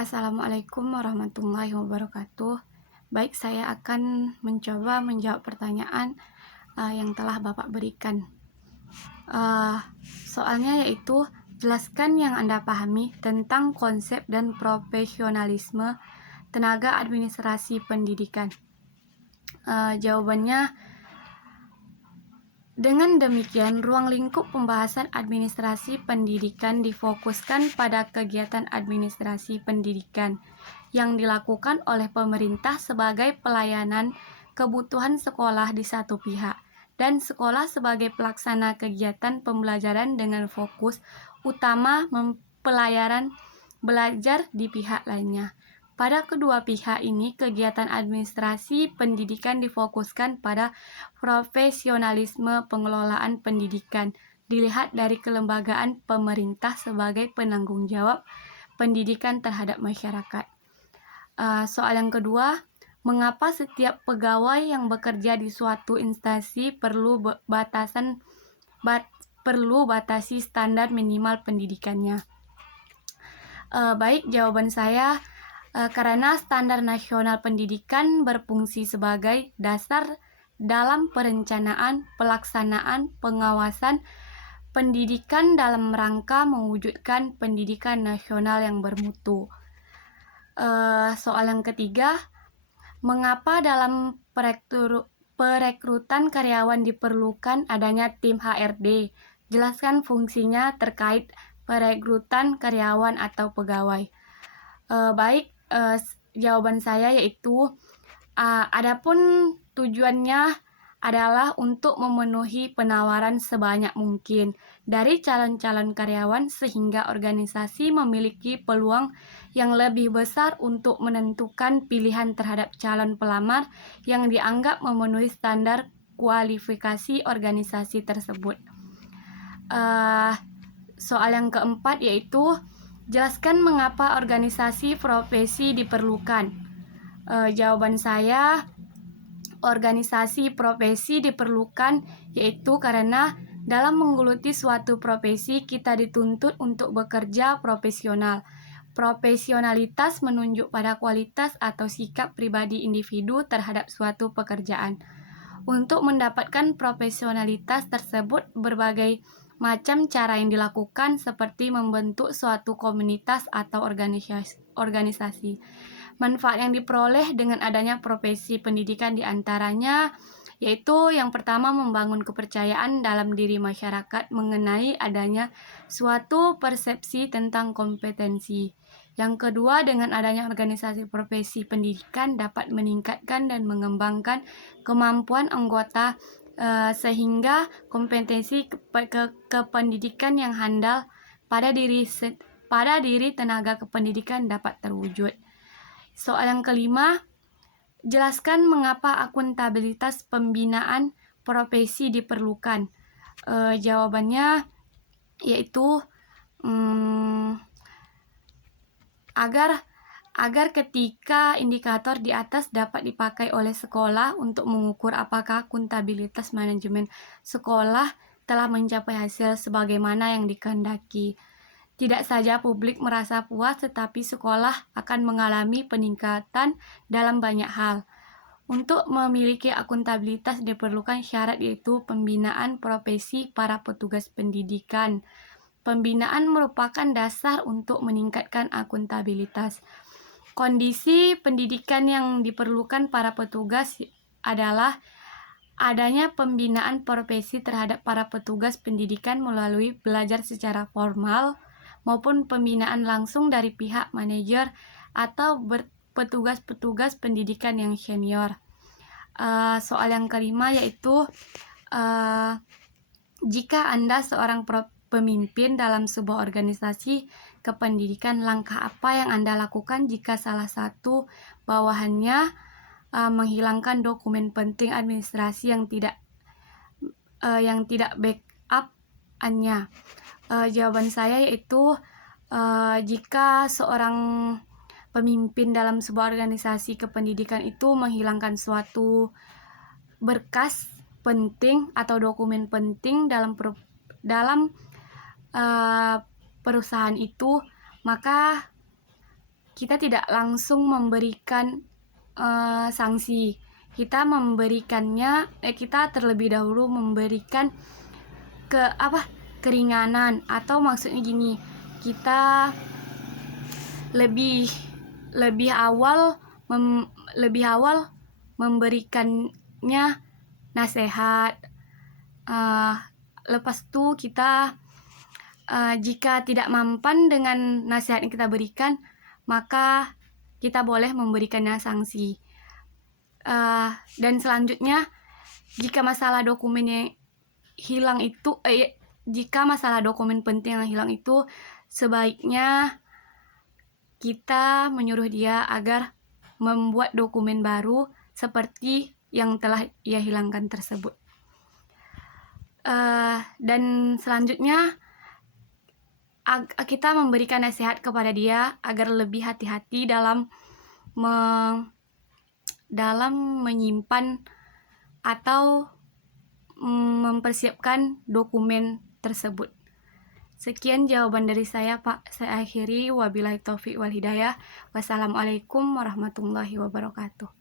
Assalamualaikum warahmatullahi wabarakatuh. Baik, saya akan mencoba menjawab pertanyaan yang telah Bapak berikan. Uh, Soalnya yaitu, jelaskan yang Anda pahami tentang konsep dan profesionalisme tenaga administrasi pendidikan. Jawabannya, dengan demikian, ruang lingkup pembahasan administrasi pendidikan difokuskan pada kegiatan administrasi pendidikan yang dilakukan oleh pemerintah sebagai pelayanan kebutuhan sekolah di satu pihak, dan sekolah sebagai pelaksana kegiatan pembelajaran dengan fokus utama pelayanan belajar di pihak lainnya. Pada kedua pihak ini, kegiatan administrasi pendidikan difokuskan pada profesionalisme pengelolaan pendidikan, dilihat dari kelembagaan pemerintah sebagai penanggung jawab pendidikan terhadap masyarakat. Soal yang kedua, mengapa setiap pegawai yang bekerja di suatu instansi perlu batasi standar minimal pendidikannya? Baik, jawaban saya, karena standar nasional pendidikan berfungsi sebagai dasar dalam perencanaan, pelaksanaan, pengawasan pendidikan dalam rangka mewujudkan pendidikan nasional yang bermutu. Soal yang ketiga, mengapa dalam perekrutan karyawan diperlukan adanya tim HRD? Jelaskan fungsinya terkait perekrutan karyawan atau pegawai. Baik, jawaban saya yaitu, adapun tujuannya adalah untuk memenuhi penawaran sebanyak mungkin dari calon-calon karyawan sehingga organisasi memiliki peluang yang lebih besar untuk menentukan pilihan terhadap calon pelamar yang dianggap memenuhi standar kualifikasi organisasi tersebut. Soal yang keempat yaitu, jelaskan mengapa organisasi profesi diperlukan. Jawaban saya, organisasi profesi diperlukan yaitu karena dalam menggeluti suatu profesi kita dituntut untuk bekerja profesional. Profesionalitas menunjuk pada kualitas atau sikap pribadi individu terhadap suatu pekerjaan. Untuk mendapatkan profesionalitas tersebut, berbagai macam cara yang dilakukan seperti membentuk suatu komunitas atau organisasi. Manfaat yang diperoleh dengan adanya profesi pendidikan diantaranya yaitu yang pertama, membangun kepercayaan dalam diri masyarakat mengenai adanya suatu persepsi tentang kompetensi. Yang kedua, dengan adanya organisasi profesi pendidikan dapat meningkatkan dan mengembangkan kemampuan anggota sehingga kompetensi kependidikan yang handal pada diri tenaga kependidikan dapat terwujud. Soal yang kelima, jelaskan mengapa akuntabilitas pembinaan profesi diperlukan. Jawabannya yaitu, agar ketika indikator di atas dapat dipakai oleh sekolah untuk mengukur apakah akuntabilitas manajemen sekolah telah mencapai hasil sebagaimana yang dikehendaki. Tidak saja publik merasa puas, tetapi sekolah akan mengalami peningkatan dalam banyak hal. Untuk memiliki akuntabilitas diperlukan syarat, yaitu pembinaan profesi para petugas pendidikan. Pembinaan merupakan dasar untuk meningkatkan akuntabilitas. Kondisi pendidikan yang diperlukan para petugas adalah adanya pembinaan profesi terhadap para petugas pendidikan melalui belajar secara formal maupun pembinaan langsung dari pihak manajer atau petugas-petugas pendidikan yang senior. Soal yang kelima yaitu, jika Anda seorang pemimpin dalam sebuah organisasi kependidikan, langkah apa yang Anda lakukan jika salah satu bawahannya menghilangkan dokumen penting administrasi yang tidak backup-nya? Jawaban saya yaitu, jika seorang pemimpin dalam sebuah organisasi kependidikan itu menghilangkan suatu berkas penting atau dokumen penting dalam perusahaan itu, maka kita tidak langsung memberikan sanksi. Kita terlebih dahulu memberikan keringanan, atau maksudnya gini, kita lebih awal memberikannya nasihat. Lepas itu kita jika tidak mampan dengan nasihat yang kita berikan, maka kita boleh memberikannya sanksi. Dan selanjutnya, jika masalah dokumen penting yang hilang itu, sebaiknya kita menyuruh dia agar membuat dokumen baru seperti yang telah ia hilangkan tersebut. Dan selanjutnya, kita memberikan nasihat kepada dia agar lebih hati-hati dalam menyimpan atau mempersiapkan dokumen tersebut. Sekian jawaban dari saya, Pak. Saya akhiri. Wabillahi taufiq wal hidayah. Wassalamualaikum warahmatullahi wabarakatuh.